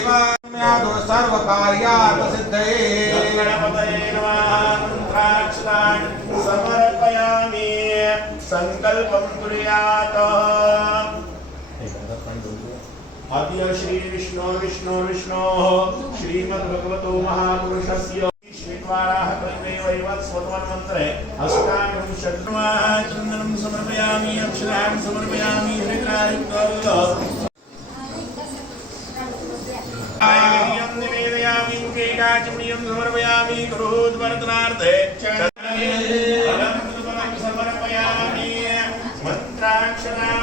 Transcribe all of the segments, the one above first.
सर्वदन्त देवान्यादो सर्व कार्यार्थ सिद्धये गणपतये नमः मन्त्राक्षरान् समर्पयामि सङ्कल्पं कुर्यात्। अद्य श्री विष्णु विष्णु विष्णोः श्रीमद्भगवतो महापुरुषस्य श्रीद्वाराः कल्पैवैवत् स्वतमन्मन्त्रे अष्टाङ्गं षड्माः चन्दनं समर्पयामि अक्षरान् समर्पयामि हरिकार्यं निवेदयामि मुखेकाचमणीयं समर्पयामि क्रोधवर्धनार्थे फलं फलं समर्पयामि मन्त्राक्षरां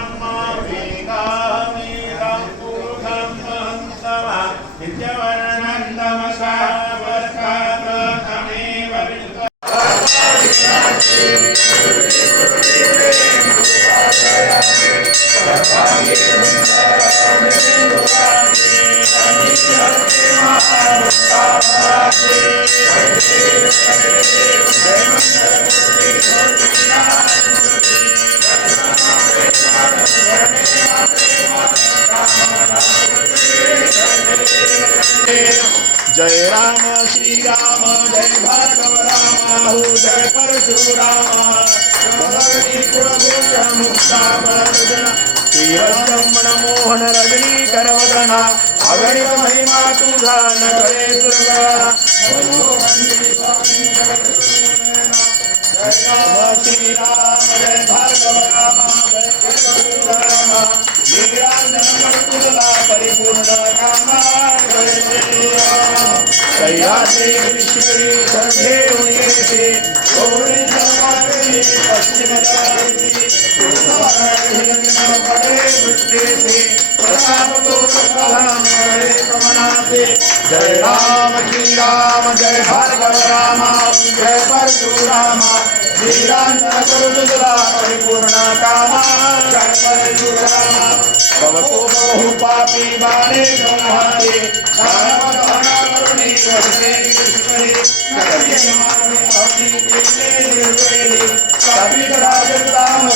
वेदामेकां पूर्णं महन्तम नित्यवर्णन्दमसा वर्षातमेव Thank you. जय राम श्री राम जय भार्गव राम हो जय परशुराम श्रीरमण मोहन रजनी करवदना अगणित महिमा तुझा न कैलासे विष्णुरी सभे उन्नीसे गौरी समागरी पश्चिम राजसी पड़े प्रताप तो जय राम श्री राम जय भार्गव राम जय परशुराम। वीरांजन करुणा कामा। जय भवतो बहु पापी बाणे कृष्णे राम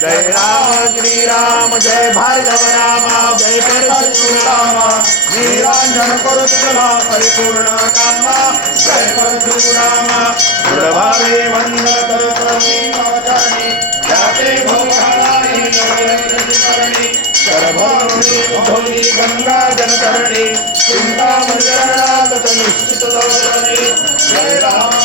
जय राम श्री राम जय भार्गव राम जय परशुराम। वीरांजन करुत्तला परिपूर्ण कामा. जय परशुरामा. दृढभावे वंद करणी वचनी जाते भवघाणी करणी करभौनी उद्धवनी गंगा जनकरणी. चिंतामणिकरणागत निश्चित दौरणी जय राम.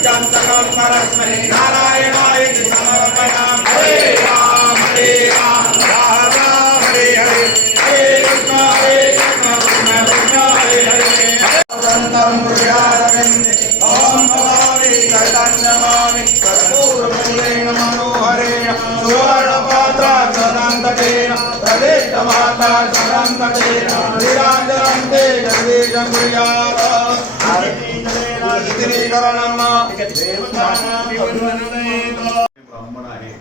करोमि अत्यन्तकं नारायणाय समर्पयामि हरे राम हरे राम राम राम हरे हरे। हरे कृष्ण हरे कृष्ण कृष्ण कृष्ण हरे हरे। अनन्तं पुरुषारविन्दे ॐ भवामि कर्पूरमूलेन मनोहरेण सदान्तकेन प्रदेशमाता सदान्तकेन निराजरन्ते कुर्यात् ब्राह्मण आहे.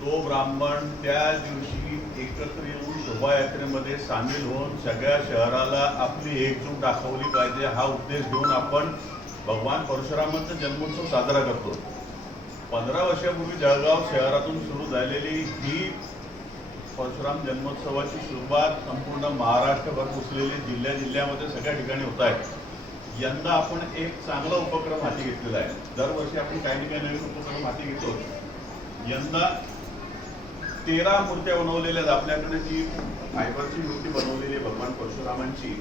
तो ब्राह्मण त्या दिवशी एकत्र येऊन शोभायात्रेमध्ये सामील होऊन सगळ्या शहराला आपली एकजूट दाखवली पाहिजे हा उद्देश घेऊन आपण भगवान परशुरामांचा जन्मोत्सव साजरा करतो. पंधरा वर्षापूर्वी जळगाव शहरातून सुरू झालेली ही परशुराम जन्मोत्सवाची सुरुवात संपूर्ण महाराष्ट्रभर पुसलेली जिल्ह्या जिल्ह्यामध्ये सगळ्या ठिकाणी होत आहे. यंदा आपण एक चांगला उपक्रम हाती घेतलेला आहे. दरवर्षी आपण काही ना काही नवीन उपक्रम हाती घेतो. यंदा तेरा मूर्त्या बनवलेल्या आहेत. आपल्याकडे जी फायबरची मूर्ती बनवलेली आहे भगवान परशुरामांची.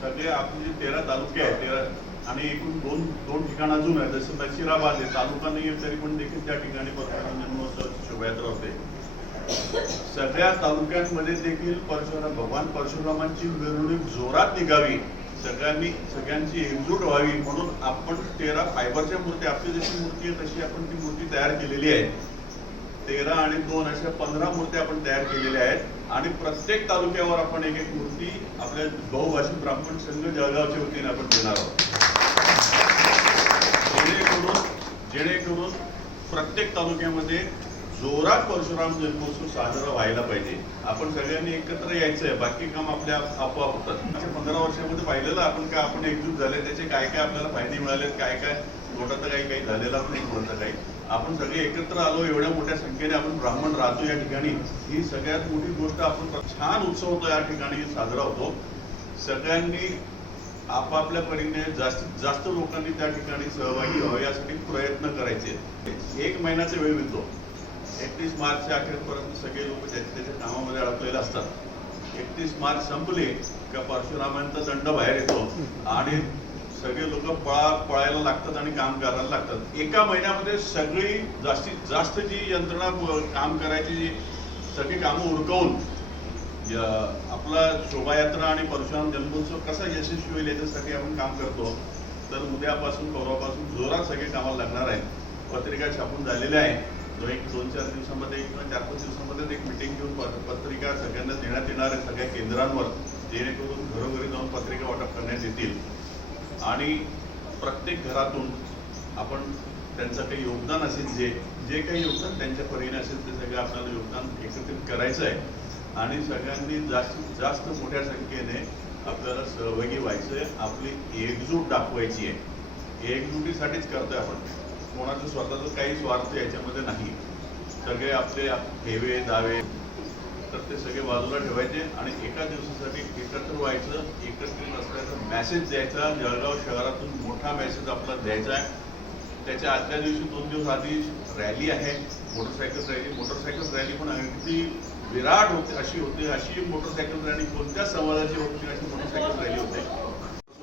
सगळे आपले जे तेरा तालुके आहेत तेरा आणि एकूण दोन दोन ठिकाण अजून आहे जसं नशिराबाद आहे. तालुका नाही आहे तरी पण देखील त्या ठिकाणी परशुराम जन्मोत्सव शोभायात्रा होते. सगळ्या तालुक्यांमध्ये देखील परशुराम भगवान परशुरामांची मिरवणूक जोरात निघावी. सगळ्यांनी सगळ्यांची एकजूट व्हावी म्हणून आपण तेरा फायबरच्या मूर्ती आपली जशी मूर्ती आहे तशी आपण ती मूर्ती तयार केलेली आहे. तेरा आणि दोन अशा पंधरा मूर्त्या आपण तयार केलेल्या आहेत. आणि प्रत्येक तालुक्यावर आपण एक एक मूर्ती आपल्या बहुभाषिक ब्राह्मण संघ जळगावच्या वतीने आपण देणार आहोत. जेणेकरून जेणेकरून प्रत्येक तालुक्यामध्ये जोरात परशुराम जन्मोत्सव साजरा व्हायला पाहिजे. आपण सगळ्यांनी एकत्र यायचं आहे बाकी काम आपल्या आपोआप होतात. पंधरा वर्षामध्ये पाहिलेलं आपण काय आपण एकजूट झाले त्याचे काय काय आपल्याला फायदे मिळाले काय काय तोटा काही काही झालेला पण नाही कोणतं काही. आपण सगळे एकत्र आलो एवढ्या मोठ्या संख्येने आपण ब्राह्मण राहतो या ठिकाणी. ही सगळ्यात मोठी गोष्ट आपण छान उत्सव होतो या ठिकाणी साजरा होतो. सगळ्यांनी आपापल्या परीने जास्तीत जास्त लोकांनी त्या ठिकाणी सहभागी व्हावं यासाठी प्रयत्न करायचे. एक महिन्याचा वेळ मिळतो. एकतीस मार्चच्या अखेरपर्यंत सगळे लोक त्याच्या त्याच्या कामामध्ये अडकलेले असतात. एकतीस मार्च संपले का परशुरामांचा दंड बाहेर येतो आणि सगळे लोक पळा पळायला लागतात आणि काम करायला लागतात. एका महिन्यामध्ये सगळी जास्तीत जास्त जी यंत्रणा काम करायची जी सगळी कामं उरकवून आपला शोभायात्रा आणि परशुराम जन्मोत्सव कसा यशस्वी होईल याच्यासाठी आपण काम करतो. तर उद्यापासून परवापासून जोरात सगळे कामाला लागणार आहे पत्रिका छापून झालेल्या आहे जो एक दोन चार दिवसामध्ये किंवा चार पाच दिवसामध्ये एक मिटिंग घेऊन पत्रिका सगळ्यांना देण्यात येणार आहे सगळ्या केंद्रांवर जेणेकरून घरोघरी जाऊन पत्रिका वाटप करण्यात येतील. आणि प्रत्येक घरातून आपण त्यांचं काही योगदान असेल जे जे काही योगदान त्यांच्या परीने असेल ते सगळं आपल्याला योगदान एकत्रित करायचं आहे. आणि सगळ्यांनी जास्तीत जास्त मोठ्या संख्येने आपल्याला सहभागी व्हायचं आहे. आपली एकजूट दाखवायची आहे. एकजुटीसाठीच करतोय आपण. कोणाचं स्वतःचं काही स्वार्थ याच्यामध्ये नाही. सगळे आपले हेवे दावे तर ते सगळे बाजूला ठेवायचे आणि एका दिवसासाठी एकत्र व्हायचं एकत्रित असल्याचा मेसेज द्यायचा. जळगाव शहरातून मोठा मेसेज आपला द्यायचा आहे. त्याच्या आजच्या दिवशी दोन दिवस आधी रॅली आहे. मोटरसायकल रॅली मोटरसायकल रॅली पण अगदी विराट होते अशी होते अशी मोटरसायकल रॅली कोणत्या समाजाची होती अशी मोटरसायकल रॅली होते.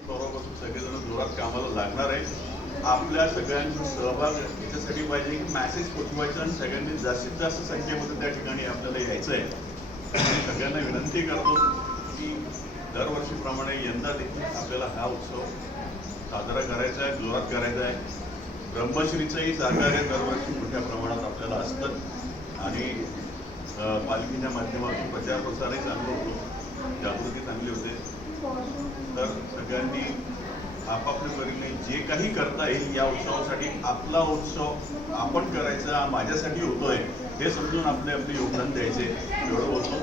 परवापासून सगळेजण जोरात कामाला लागणार आहे. आपल्या सगळ्यांचा सहभाग याच्यासाठी पाहिजे की मॅसेज पोचवायचा आणि सगळ्यांनी जास्तीत जास्त संख्येमध्ये त्या ठिकाणी आपल्याला यायचं आहे आणि सगळ्यांना विनंती करतो की दरवर्षीप्रमाणे यंदा देखील आपल्याला हा उत्सव साजरा करायचा आहे जोरात करायचा आहे. ब्रह्मश्रीचंही सहकार्य दरवर्षी मोठ्या प्रमाणात आपल्याला असतं. आणि पालखीच्या माध्यमातून प्रचार प्रसारही चांगलं होतो. जागृती चांगली होते. तर सगळ्यांनी आपापल्या परीने जे काही करता येईल या उत्सवासाठी आपला उत्सव आपण करायचा माझ्यासाठी होतोय हे समजून आपले आपले योगदान द्यायचे. एवढं बोलतो